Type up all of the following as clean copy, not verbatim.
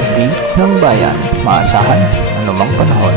update ng bayan. Maasahan anumang panahon.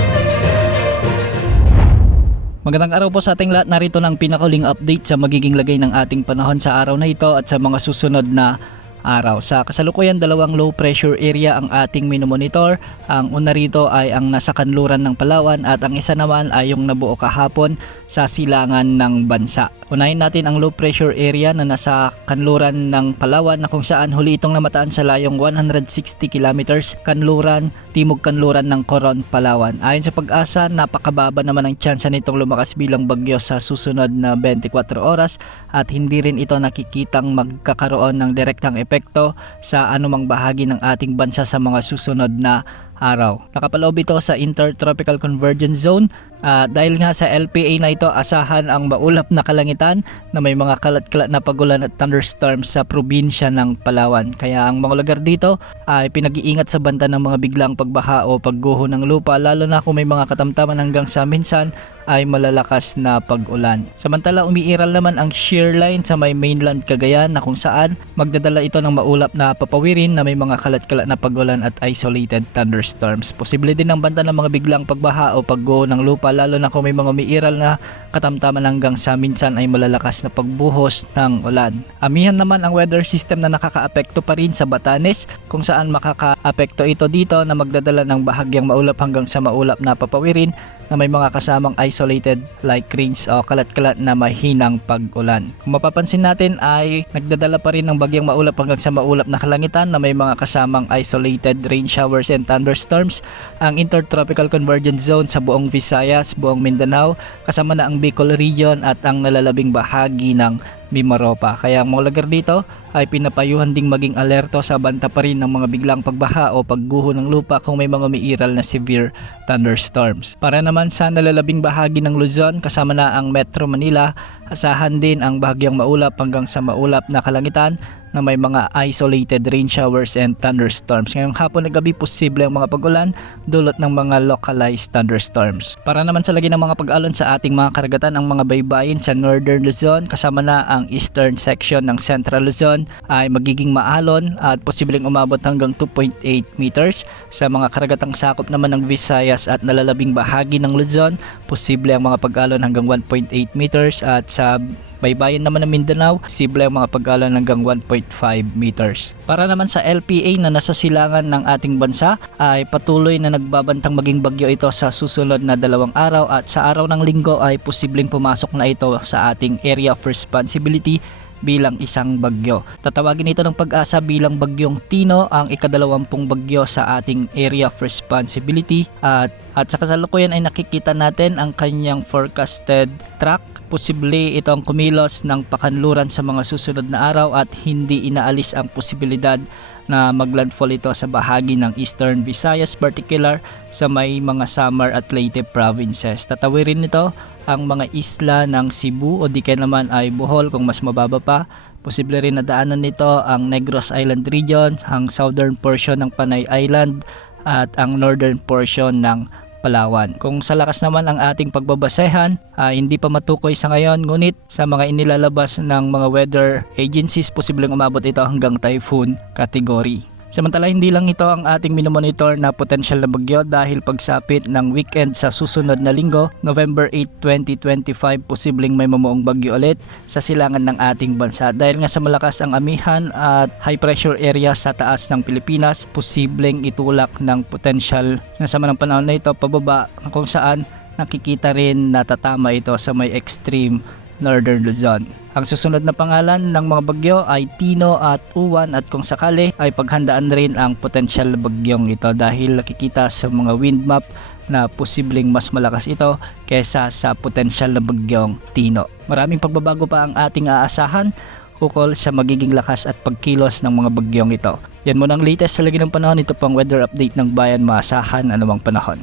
Magandang araw po sa ating lahat. Narito ng pinakahuling update sa magiging lagay ng ating panahon sa araw na ito at sa mga susunod na araw. Sa kasalukuyan, dalawang low pressure area ang ating minomonitor. Ang una rito ay ang nasa kanluran ng Palawan at ang isa naman ay yung nabuo kahapon sa silangan ng bansa. Unahin natin ang low pressure area na nasa kanluran ng Palawan na kung saan huli itong namataan sa layong 160 kilometers kanluran, timog kanluran ng Coron, Palawan. Ayon sa Pag-asa, napakababa naman ang tsansa nitong lumakas bilang bagyo sa susunod na 24 oras at hindi rin ito nakikitang magkakaroon ng direktang epekto sa anumang bahagi ng ating bansa sa mga susunod na araw. Nakapaloob ito sa Intertropical Convergence Zone. Dahil nga sa LPA na ito, asahan ang maulap na kalangitan na may mga kalat-kalat na pagulan at thunderstorms sa probinsya ng Palawan. Kaya ang mga lugar dito ay pinag-iingat sa banta ng mga biglang pagbaha o pagguho ng lupa, lalo na kung may mga katamtaman hanggang sa minsan ay malalakas na pag-ulan. Samantala, umiiral naman ang shear line sa may mainland Cagayan na kung saan magdadala ito ng maulap na papawirin na may mga kalat-kalat na pagulan at isolated thunderstorms. Posible din ang banta ng mga biglang pagbaha o pagguho ng lupa, lalo na kung may mga umiiral na katamtaman hanggang sa minsan ay malalakas na pagbuhos ng ulan. Amihan naman ang weather system na nakakaapekto pa rin sa Batanes, kung saan makakaapekto ito dito na magdadala ng bahagyang maulap hanggang sa maulap na papawirin na may mga kasamang isolated light rains o kalat-kalat na mahinang pag-ulan. Kung mapapansin natin ay nagdadala pa rin ng bagyang maulap hanggang sa maulap na kalangitan na may mga kasamang isolated rain showers and thunderstorms ang Intertropical Convergence Zone sa buong Visayas, buong Mindanao, kasama na ang Bicol Region at ang nalalabing bahagi ng Mimaropa. Kaya ang mga lugar dito ay pinapayuhan ding maging alerto sa banta pa rin ng mga biglang pagbaha o pagguho ng lupa kung may mga umiiral na severe thunderstorms. Para naman sa nalalabing bahagi ng Luzon, kasama na ang Metro Manila, asahan din ang bahagyang maulap hanggang sa maulap na kalangitan na may mga isolated rain showers and thunderstorms. Ngayong hapon at gabi, posible ang mga pag-ulan dulot ng mga localized thunderstorms. Para naman sa lagi ng mga pag-alon sa ating mga karagatan, ang mga baybayin sa Northern Luzon, kasama na ang eastern section ng Central Luzon ay magiging maalon at posibleng umabot hanggang 2.8 meters. Sa mga karagatang sakop naman ng Visayas at nalalabing bahagi ng Luzon, posible ang mga pag-alon hanggang 1.8 meters at sa baybayin naman ng Mindanao, posible ang mga pag-alon hanggang 1.5 meters. Para naman sa LPA na nasa silangan ng ating bansa ay patuloy na nagbabantang maging bagyo ito sa susunod na 2 araw at sa araw ng Linggo ay posibleng pumasok na ito sa ating area of responsibility bilang isang bagyo. Tatawagin ito ng Pag-asa bilang bagyong Tino, ang ika-20 bagyo sa ating area of responsibility at sa kasalukuyan ay nakikita natin ang kanyang forecasted track. Posible itong kumilos ng pakanluran sa mga susunod na araw at hindi inaalis ang posibilidad na maglandfall ito sa bahagi ng Eastern Visayas, particular sa may mga Samar at Leyte provinces. Tatawirin nito ang mga isla ng Cebu o di kaya naman ay Bohol kung mas mababa pa. Posible rin na daanan nito ang Negros Island region, ang southern portion ng Panay Island at ang northern portion ng Palawan. Kung sa lakas naman ang ating pagbabasehan, hindi pa matukoy sa ngayon, ngunit sa mga inilalabas ng mga weather agencies, posibleng umabot ito hanggang typhoon category. Samantala, hindi lang ito ang ating minomonitor na potensyal na bagyo dahil pagsapit ng weekend sa susunod na linggo, November 8, 2025, posibleng may mamuong bagyo ulit sa silangan ng ating bansa. Dahil nga sa malakas ang amihan at high pressure area sa taas ng Pilipinas, posibleng itulak ng potensyal na sama ng panahon na ito pababa kung saan nakikita rin natatama ito sa may extreme Northern Luzon. Ang susunod na pangalan ng mga bagyo ay Tino at Uwan at kung sakali ay paghandaan rin ang potensyal bagyong ito dahil nakikita sa mga wind map na posibleng mas malakas ito kesa sa potensyal na bagyong Tino. Maraming pagbabago pa ang ating aasahan ukol sa magiging lakas at pagkilos ng mga bagyong ito. Yan muna ang latest sa lagi ng panahon. Ito pang weather update ng bayan, maasahan anumang panahon.